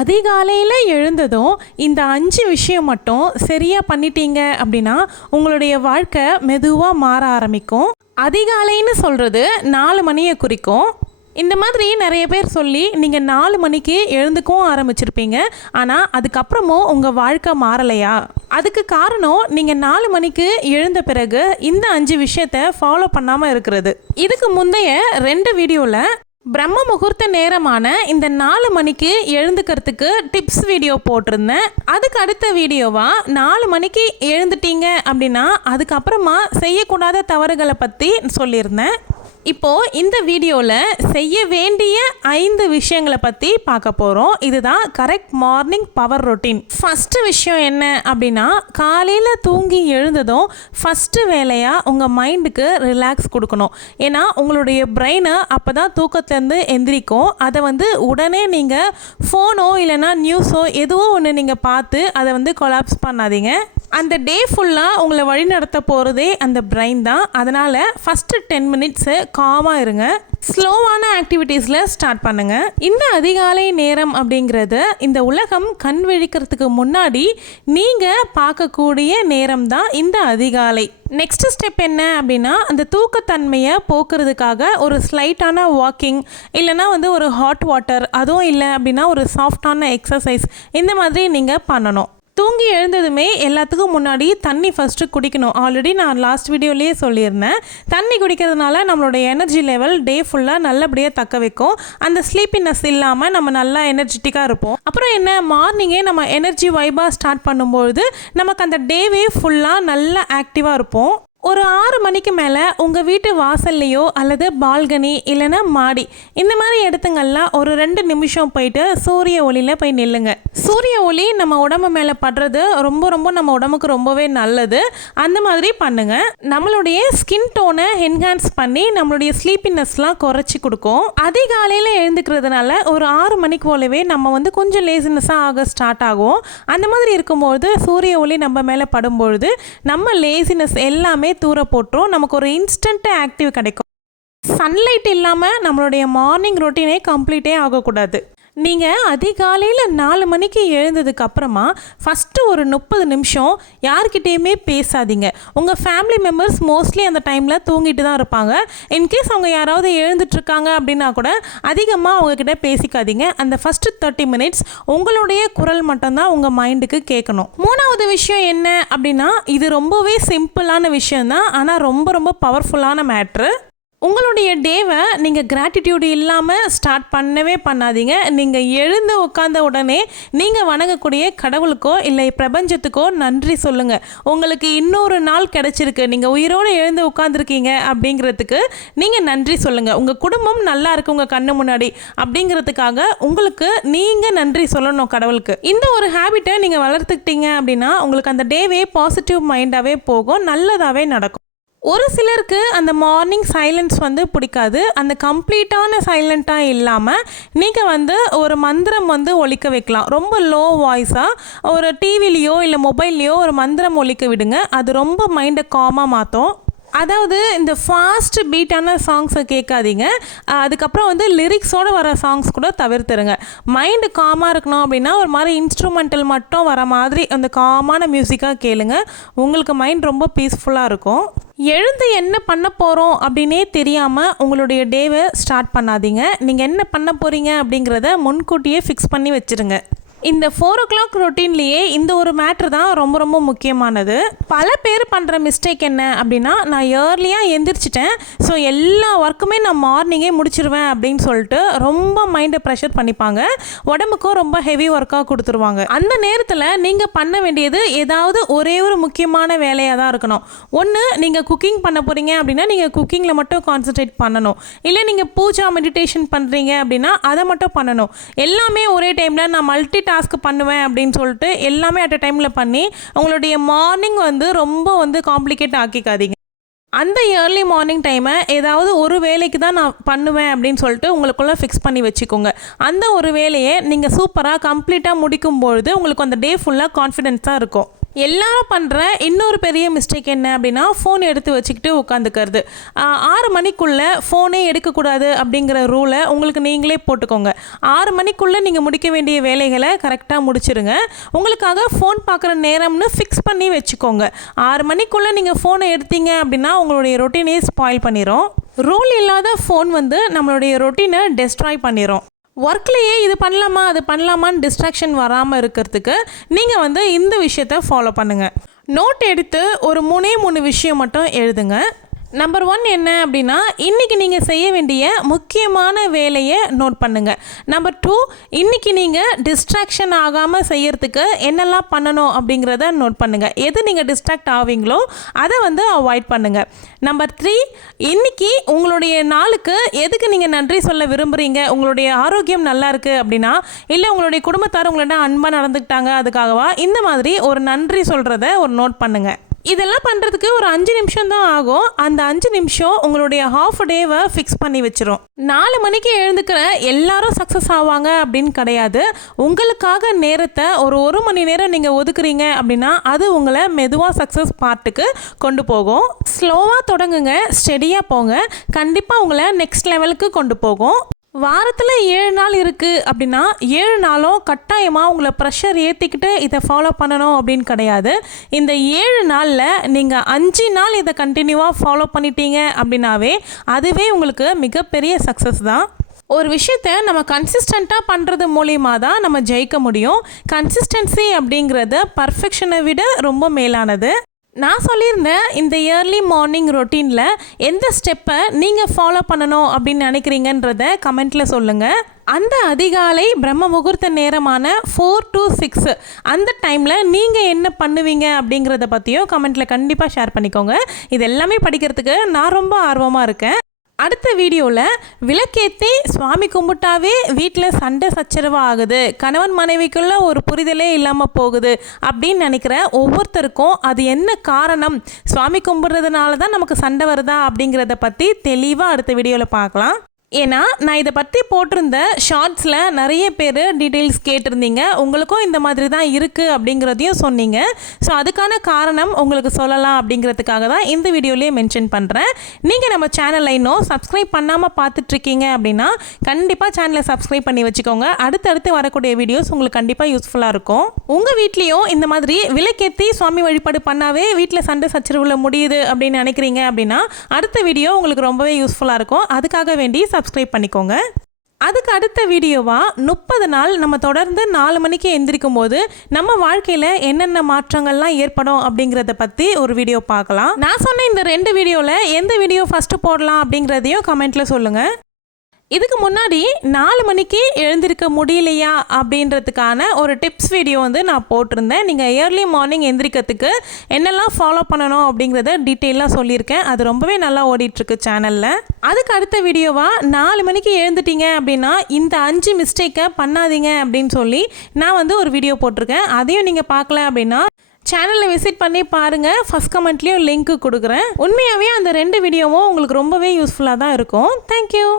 அதிகாலையில் எழுந்ததும் இந்த 5 விஷயம் மட்டும் சரியாக பண்ணிட்டீங்க அப்படின்னா உங்களுடைய வாழ்க்கை மெதுவாக மாற ஆரம்பிக்கும். அதிகாலைன்னு சொல்கிறது 4 மணியை குறிக்கும். இந்த மாதிரி நிறைய பேர் சொல்லி நீங்கள் 4 மணிக்கு எழுந்துக்கவும் ஆரம்பிச்சிருப்பீங்க. ஆனால் அதுக்கப்புறமும் உங்கள் வாழ்க்கை மாறலையா? அதுக்கு காரணம் நீங்கள் 4 மணிக்கு எழுந்த பிறகு இந்த 5 விஷயத்தை ஃபாலோ பண்ணாமல் இருக்கிறது. இதுக்கு முந்தைய 2 வீடியோவில் பிரம்ம முகூர்த்த நேரமான இந்த 4 மணிக்கு எழுந்துக்கிறதுக்கு டிப்ஸ் வீடியோ போட்டிருந்தேன். அதுக்கு அடுத்த வீடியோவாக 4 மணிக்கு எழுந்துட்டீங்க அப்படின்னா அதுக்கப்புறமா செய்யக்கூடாத தவறுகளை பற்றி சொல்லியிருந்தேன். இப்போது இந்த வீடியோவில் செய்ய வேண்டிய 5 விஷயங்களை பற்றி பார்க்க போகிறோம். இதுதான் correct morning power routine. First விஷயம் என்ன அப்படின்னா, காலையில் தூங்கி எழுந்ததும் ஃபஸ்ட்டு வேலையாக உங்கள் மைண்டுக்கு ரிலாக்ஸ் கொடுக்கணும். ஏன்னா உங்களுடைய பிரெயினை அப்போ தான் தூக்கத்துலேருந்து எந்திரிக்கும். அதை உடனே நீங்கள் ஃபோனோ இல்லைனா நியூஸோ எதுவோ ஒன்று நீங்கள் பார்த்து அதை கொலாப்ஸ் பண்ணாதீங்க. அந்த டே ஃபுல்லாக உங்களை வழி நடத்த போகிறதே அந்த பிரெயின் தான். அதனால் ஃபஸ்ட்டு 10 மினிட்ஸு காமாக இருங்க. ஸ்லோவான ஆக்டிவிட்டீஸில் ஸ்டார்ட் பண்ணுங்கள். இந்த அதிகாலை நேரம் அப்படிங்கிறது இந்த உலகம் கண் விழிக்கிறதுக்கு முன்னாடி நீங்கள் பார்க்கக்கூடிய நேரம் தான் இந்த அதிகாலை. நெக்ஸ்ட் ஸ்டெப் என்ன அப்படின்னா, அந்த தூக்கத்தன்மையை போக்குறதுக்காக ஒரு ஸ்லைட்டான வாக்கிங் இல்லைனா ஒரு ஹாட் வாட்டர், அதுவும் இல்லை அப்படின்னா ஒரு சாஃப்டான எக்ஸசைஸ், இந்த மாதிரி நீங்கள் பண்ணணும். தூங்கி எழுந்ததுமே எல்லாத்துக்கும் முன்னாடி தண்ணி ஃபஸ்ட்டு குடிக்கணும். ஆல்ரெடி நான் லாஸ்ட் வீடியோலேயே சொல்லியிருந்தேன். தண்ணி குடிக்கிறதுனால நம்மளோட எனர்ஜி லெவல் டே ஃபுல்லாக நல்லபடியாக தக்க வைக்கும். அந்த ஸ்லீப்பினஸ் இல்லாமல் நம்ம நல்லா எனர்ஜெட்டிக்காக இருப்போம். அப்புறம் என்ன, மார்னிங்கே நம்ம எனர்ஜி வைபாக ஸ்டார்ட் பண்ணும்பொழுது நமக்கு அந்த டேவே ஃபுல்லாக நல்லா ஆக்டிவாக இருப்போம். ஒரு 6 மணிக்கு மேலே உங்கள் வீட்டு வாசல்லையோ அல்லது பால்கனி இல்லைன்னா மாடி, இந்த மாதிரி இடத்துங்கள்லாம் ஒரு 2 நிமிஷம் போயிட்டு சூரிய ஒளியில் போய் நில்லுங்க. சூரிய ஒளி நம்ம உடம்பு மேலே படுறது ரொம்ப நம்ம உடம்புக்கு ரொம்பவே நல்லது. அந்த மாதிரி பண்ணுங்க. நம்மளுடைய ஸ்கின் டோனை என்ஹான்ஸ் பண்ணி நம்மளுடைய ஸ்லீப்பினஸ்லாம் குறைச்சி கொடுக்கும். அதிகாலையில் எழுந்துக்கிறதுனால ஒரு 6 மணிக்கு போலவே நம்ம கொஞ்சம் லேசினஸாக ஆக ஸ்டார்ட் ஆகும். அந்த மாதிரி இருக்கும்போது சூரிய ஒளி நம்ம மேலே படும்பொழுது நம்ம லேசினஸ் எல்லாமே தூர போட்டுரும். நமக்கு ஒரு இன்ஸ்டன்ட் ஆக்டிவ் கிடைக்கும். சன்லைட் இல்லாமல் நம்மளுடைய மார்னிங் ரொட்டீனே கம்ப்ளீட்டே ஆகக்கூடாது. நீங்கள் அதிகாலையில் 4 மணிக்கு எழுந்ததுக்கு அப்புறமா ஃபஸ்ட்டு ஒரு 30 நிமிஷம் யார்கிட்டேயுமே பேசாதீங்க. உங்கள் ஃபேமிலி மெம்பர்ஸ் மோஸ்ட்லி அந்த டைமில் தூங்கிட்டு தான் இருப்பாங்க. இன்கேஸ் அவங்க யாராவது எழுந்துட்டுருக்காங்க அப்படின்னா கூட அதிகமாக அவங்கக்கிட்ட பேசிக்காதீங்க. அந்த ஃபஸ்ட்டு 30 மினிட்ஸ் உங்களுடைய குரல் மட்டும்தான் உங்கள் மைண்டுக்கு கேட்கணும். 3வது விஷயம் என்ன அப்படின்னா, இது ரொம்பவே சிம்பிளான விஷயந்தான், ஆனால் ரொம்ப பவர்ஃபுல்லான மேட்ரு. உங்களுடைய டேவை நீங்கள் கிராட்டிடியூடு இல்லாமல் ஸ்டார்ட் பண்ணவே பண்ணாதீங்க. நீங்கள் எழுந்து உட்காந்த உடனே நீங்கள் வணங்கக்கூடிய கடவுளுக்கோ இல்லை பிரபஞ்சத்துக்கோ நன்றி சொல்லுங்கள். உங்களுக்கு இன்னொரு நாள் கிடச்சிருக்கு, நீங்கள் உயிரோடு எழுந்து உட்காந்துருக்கீங்க அப்படிங்கிறதுக்கு நீங்கள் நன்றி சொல்லுங்கள். உங்கள் குடும்பம் நல்லா இருக்குது உங்கள் கண்ணு முன்னாடி அப்படிங்கிறதுக்காக உங்களுக்கு நீங்கள் நன்றி சொல்லணும் கடவுளுக்கு. இந்த ஒரு ஹேபிட்டை நீங்கள் வளர்த்துக்கிட்டீங்க அப்படின்னா உங்களுக்கு அந்த டேவே பாசிட்டிவ் மைண்டாகவே போகும், நல்லதாகவே நடக்கும். ஒரு சிலருக்கு அந்த மார்னிங் சைலன்ஸ் பிடிக்காது. அந்த கம்ப்ளீட்டான சைலண்ட்டாக இல்லாமல் நீங்கள் ஒரு மந்திரம் ஒலிக்க வைக்கலாம். ரொம்ப லோ வாய்ஸாக ஒரு டிவிலேயோ இல்லை மொபைல்லையோ ஒரு மந்திரம் ஒலிக்க விடுங்க. அது ரொம்ப மைண்டை காமாக மாற்றும். அதாவது இந்த ஃபாஸ்ட் பீட்டான சாங்ஸை கேட்காதீங்க. அதுக்கப்புறம் லிரிக்ஸோடு வர சாங்ஸ் கூட தவிர்த்துருங்க. மைண்டு காமாக இருக்கணும் அப்படின்னா ஒரு மாதிரி இன்ஸ்ட்ருமெண்டல் மட்டும் வர மாதிரி அந்த காமான மியூசிக்காக கேளுங்க. உங்களுக்கு மைண்ட் ரொம்ப பீஸ்ஃபுல்லாக இருக்கும். எழுந்து என்ன பண்ண போகிறோம் அப்படின்னே தெரியாமல் உங்களுடைய டேவை ஸ்டார்ட் பண்ணாதீங்க. நீங்கள் என்ன பண்ண போகிறீங்க அப்படிங்கிறத முன்கூட்டியே ஃபிக்ஸ் பண்ணி வச்சுருங்க. இந்த 4 o'clock ரொட்டீன்லேயே இந்த ஒரு மேட்ரு தான் ரொம்ப முக்கியமானது. பல பேர் பண்ணுற மிஸ்டேக் என்ன அப்படின்னா, நான் ஏர்லியாக எந்திரிச்சிட்டேன், ஸோ எல்லா ஒர்க்குமே நான் மார்னிங்கே முடிச்சிருவேன் அப்படின்னு சொல்லிட்டு ரொம்ப மைண்டை ப்ரெஷர் பண்ணிப்பாங்க. உடம்புக்கும் ரொம்ப ஹெவி ஒர்க்காக கொடுத்துருவாங்க. அந்த நேரத்தில் நீங்கள் பண்ண வேண்டியது ஏதாவது ஒரே ஒரு முக்கியமான வேலையாக தான் இருக்கணும். ஒன்று, நீங்கள் குக்கிங் பண்ண போகிறீங்க அப்படின்னா நீங்கள் குக்கிங்கில் மட்டும் கான்சன்ட்ரேட் பண்ணணும். இல்லை நீங்கள் பூஜா மெடிடேஷன் பண்ணுறீங்க அப்படின்னா அதை மட்டும் பண்ணணும். எல்லாமே ஒரே டைமில் நான் மல்டி டாஸ்க் பண்ணுவேன் அப்படின்னு சொல்லிட்டு எல்லாமே அட் அ டைமில் பண்ணி உங்களுடைய மார்னிங் ரொம்ப காம்ப்ளிகேட் ஆக்கிக்காதீங்க. அந்த ஏர்லி மார்னிங் டைமை ஏதாவது ஒரு வேலைக்கு தான் நான் பண்ணுவேன் அப்படின்னு சொல்லிட்டு உங்களுக்குள்ளே ஃபிக்ஸ் பண்ணி வச்சுக்கோங்க. அந்த ஒரு வேலையை நீங்கள் சூப்பராக கம்ப்ளீட்டாக முடிக்கும்பொழுது உங்களுக்கு அந்த டே ஃபுல்லாக கான்ஃபிடென்ஸாக இருக்கும். எல்லாரும் பண்ணுற இன்னொரு பெரிய மிஸ்டேக் என்ன அப்படின்னா ஃபோன் எடுத்து வச்சுக்கிட்டு உட்காந்துக்கிறது. 6 மணிக்குள்ளே ஃபோனே எடுக்கக்கூடாது அப்படிங்கிற ரூலை உங்களுக்கு நீங்களே போட்டுக்கோங்க. 6 மணிக்குள்ளே நீங்கள் முடிக்க வேண்டிய வேலைகளை கரெக்டாக முடிச்சிருங்க. உங்களுக்காக ஃபோன் பார்க்குற நேரம்னு ஃபிக்ஸ் பண்ணி வச்சுக்கோங்க. 6 மணிக்குள்ளே நீங்கள் ஃபோனை எடுத்தீங்க அப்படின்னா உங்களுடைய ரொட்டீனே ஸ்பாயில் பண்ணிடும். ரூல் இல்லாத ஃபோன் வந்து நம்மளுடைய ரொட்டீனை டெஸ்ட்ராய் பண்ணிடும். ஒர்க்லேயே இது பண்ணலாமா அது பண்ணலாமான்னு டிஸ்ட்ராக்ஷன் வராமல் இருக்கிறதுக்கு நீங்கள் வந்து இந்த விஷயத்தை ஃபாலோ பண்ணுங்கள். நோட் எடுத்து ஒரு 3 விஷயம் மட்டும் எழுதுங்க. நம்பர் 1 என்ன அப்படின்னா, இன்றைக்கி நீங்கள் செய்ய வேண்டிய முக்கியமான வேலையை நோட் பண்ணுங்கள். நம்பர் 2, இன்றைக்கி நீங்கள் டிஸ்ட்ராக்ஷன் ஆகாமல் செய்யறதுக்கு என்னெல்லாம் பண்ணணும் அப்படிங்கிறத நோட் பண்ணுங்கள். எது நீங்கள் டிஸ்ட்ராக்ட் ஆவீங்களோ அதை வந்து அவாய்ட் பண்ணுங்கள். நம்பர் 3, இன்றைக்கி உங்களுடைய நாளுக்கு எதுக்கு நீங்கள் நன்றி சொல்ல விரும்புகிறீங்க, உங்களுடைய ஆரோக்கியம் நல்லா இருக்குது அப்படின்னா, இல்லை உங்களுடைய குடும்பத்தார் உங்கள்கிட்ட அன்பாக நடந்துக்கிட்டாங்க அதுக்காகவா, இந்த மாதிரி ஒரு நன்றி சொல்கிறத ஒரு நோட் பண்ணுங்கள். இதெல்லாம் பண்ணுறதுக்கு ஒரு 5 நிமிஷம் தான் ஆகும். அந்த 5 நிமிஷம் உங்களுடைய ஹாஃப் டேவை ஃபிக்ஸ் பண்ணி வச்சிரும். 4 மணிக்கு எழுந்துக்கிற எல்லாரும் சக்ஸஸ் ஆவாங்க அப்படின்னு கிடையாது. உங்களுக்காக நேரத்தை ஒரு மணி நேரம் நீங்கள் ஒதுக்குறீங்க அப்படின்னா அது உங்களை மெதுவாக சக்ஸஸ் பார்ட்டுக்கு கொண்டு போகும். ஸ்லோவாக தொடங்குங்க, ஸ்டெடியாக போங்க, கண்டிப்பாக உங்களை நெக்ஸ்ட் லெவலுக்கு கொண்டு போகும். வாரத்தில் 7 நாள் இருக்குது அப்படின்னா 7 நாளும் கட்டாயமாக உங்களை ப்ரெஷர் ஏற்றிக்கிட்டு இதை ஃபாலோ பண்ணணும் அப்படின்னு கிடையாது. இந்த 7 நாளில் நீங்கள் 5 நாள் இதை கண்டினியூவாக ஃபாலோ பண்ணிட்டீங்க அப்படின்னாவே அதுவே உங்களுக்கு மிகப்பெரிய சக்ஸஸ் தான். ஒரு விஷயத்தை நம்ம கன்சிஸ்டண்ட்டாக பண்ணுறது மூலிமா தான் நம்ம ஜெயிக்க முடியும். கன்சிஸ்டன்சி அப்படிங்கிறது பர்ஃபெக்ஷனை விட ரொம்ப மேலானது. நான் சொல்லியிருந்தேன் இந்த இயர்லி மார்னிங் ரொட்டீனில் எந்த ஸ்டெப்பை நீங்கள் ஃபாலோ பண்ணணும் அப்படின்னு நினைக்கிறீங்கன்றத கமெண்ட்டில் சொல்லுங்கள். அந்த அதிகாலை பிரம்ம முகூர்த்த நேரமான 4 to 6 அந்த டைமில் நீங்கள் என்ன பண்ணுவீங்க அப்படிங்கிறத பற்றியும் கமெண்ட்டில் கண்டிப்பாக ஷேர் பண்ணிக்கோங்க. இது எல்லாமே படிக்கிறதுக்கு நான் ரொம்ப ஆர்வமாக இருக்கேன். அடுத்த வீடியோவில் விளக்கேற்றி சுவாமி கும்பிட்டாவே வீட்டில் சண்டை சச்சரவு ஆகுது, கணவன் மனைவிக்குள்ள ஒரு புரிதலே இல்லாமல் போகுது அப்படின்னு நினைக்கிற ஒவ்வொருத்தருக்கும் அது என்ன காரணம், சுவாமி கும்பிட்றதுனால தான் நமக்கு சண்டை வருதா அப்படிங்கிறத பற்றி தெளிவாக அடுத்த வீடியோவில் பார்க்கலாம். ஏன்னா நான் இதை பற்றி போட்டிருந்த ஷார்ட்ஸில் நிறைய பேர் டீட்டெயில்ஸ் கேட்டிருந்தீங்க. உங்களுக்கும் இந்த மாதிரி தான் இருக்குது அப்படிங்கிறதையும் சொன்னீங்க. ஸோ அதுக்கான காரணம் உங்களுக்கு சொல்லலாம் அப்படிங்கிறதுக்காக தான் இந்த வீடியோலேயே மென்ஷன் பண்ணுறேன். நீங்கள் நம்ம சேனலை இன்னும் சப்ஸ்கிரைப் பண்ணாமல் பார்த்துட்ருக்கீங்க அப்படின்னா கண்டிப்பாக சேனலை சப்ஸ்கிரைப் பண்ணி வச்சுக்கோங்க. அடுத்தடுத்து வரக்கூடிய வீடியோஸ் உங்களுக்கு கண்டிப்பாக யூஸ்ஃபுல்லாக இருக்கும். உங்கள் வீட்லேயும் இந்த மாதிரி விளக்கேற்றி சுவாமி வழிபாடு பண்ணாவே வீட்டில் சண்டை சச்சரவுல முடியுது அப்படின்னு நினைக்கிறீங்க அப்படின்னா அடுத்த வீடியோ உங்களுக்கு ரொம்பவே யூஸ்ஃபுல்லாக இருக்கும். அதுக்காக வேண்டி சப்ஸ்கிரைப் பண்ணிக்கோங்க. அதுக்கு அடுத்த வீடியோவாக 30 நாள் நம்ம தொடர்ந்து 4 மணிக்கு எந்திரிக்கும் போது நம்ம வாழ்க்கையில் என்னென்ன மாற்றங்கள்லாம் ஏற்படும் அப்படிங்கிறத பற்றி ஒரு வீடியோ பார்க்கலாம். நான் சொன்ன இந்த 2 வீடியோவில் எந்த வீடியோ ஃபஸ்ட்டு போடலாம் அப்படிங்கிறதையும் கமெண்ட்டில் சொல்லுங்கள். இதுக்கு முன்னாடி 4 மணிக்கு எழுந்திருக்க முடியலையா அப்படின்றதுக்கான ஒரு டிப்ஸ் வீடியோ வந்து நான் போட்டிருந்தேன். நீங்கள் இயர்லி மார்னிங் எந்திரிக்கிறதுக்கு என்னெல்லாம் ஃபாலோ பண்ணணும் அப்படிங்கிறத டீட்டெயிலாக சொல்லியிருக்கேன். அது ரொம்பவே நல்லா ஓடிட்டுருக்கு சேனலில். அதுக்கு அடுத்த வீடியோவாக 4 மணிக்கு எழுந்துட்டீங்க அப்படின்னா இந்த 5 மிஸ்டேக்கை பண்ணாதீங்க அப்படின்னு சொல்லி நான் வந்து ஒரு வீடியோ போட்டிருக்கேன். அதையும் நீங்கள் பார்க்கல அப்படின்னா சேனலில் விசிட் பண்ணி பாருங்கள். ஃபஸ்ட் கமெண்ட்லேயும் லிங்க்கு கொடுக்குறேன். உண்மையாகவே அந்த 2 வீடியோவும் உங்களுக்கு ரொம்பவே யூஸ்ஃபுல்லாக தான் இருக்கும். தேங்க்யூ.